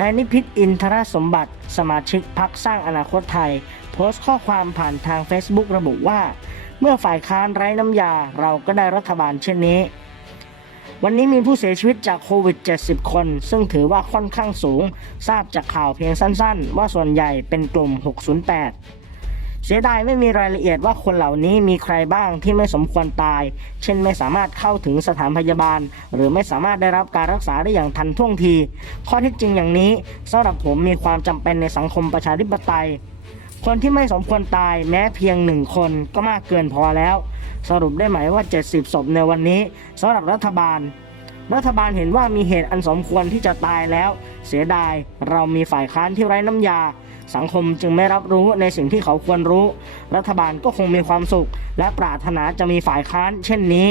นายนิพิษอินทรสมบัติ สมาชิกพักสร้างอนาคตไทย โพสต์ข้อความผ่านทาง Facebook ระบุว่า เมื่อฝ่ายค้านไร้น้ำยาเราก็ได้รัฐบาลเช่นนี้ วันนี้มีผู้เสียชีวิตจากโควิด 70 คน ซึ่งถือว่าค่อนข้างสูง ทราบจากข่าวเพียงสั้น ๆ ว่าส่วนใหญ่เป็นกลุ่ม 608 เสียดายไม่มีรายละเอียดว่าคนเหล่านี้มีใครบ้างที่ไม่สมควรตาย เช่นไม่สามารถเข้าถึงสถานพยาบาล หรือไม่สามารถได้รับการรักษาได้อย่างทันท่วงที ข้อเท็จจริงอย่างนี้สำหรับผมมีความจำเป็นในสังคมประชาธิปไตย คนที่ไม่สมควรตายแม้เพียงหนึ่งคนก็มากเกินพอแล้ว สรุปได้ไหมว่า 70ศพในวันนี้สำหรับรัฐบาลรัฐบาลเห็นว่ามีเหตุอันสมควรที่จะตายแล้ว เสียดาย เรามีฝ่ายค้านที่ไร้น้ำยา สังคมจึงไม่รับรู้ในสิ่งที่เขาควรรู้ รัฐบาลก็คงมีความสุข และปรารถนาจะมีฝ่ายค้านเช่นนี้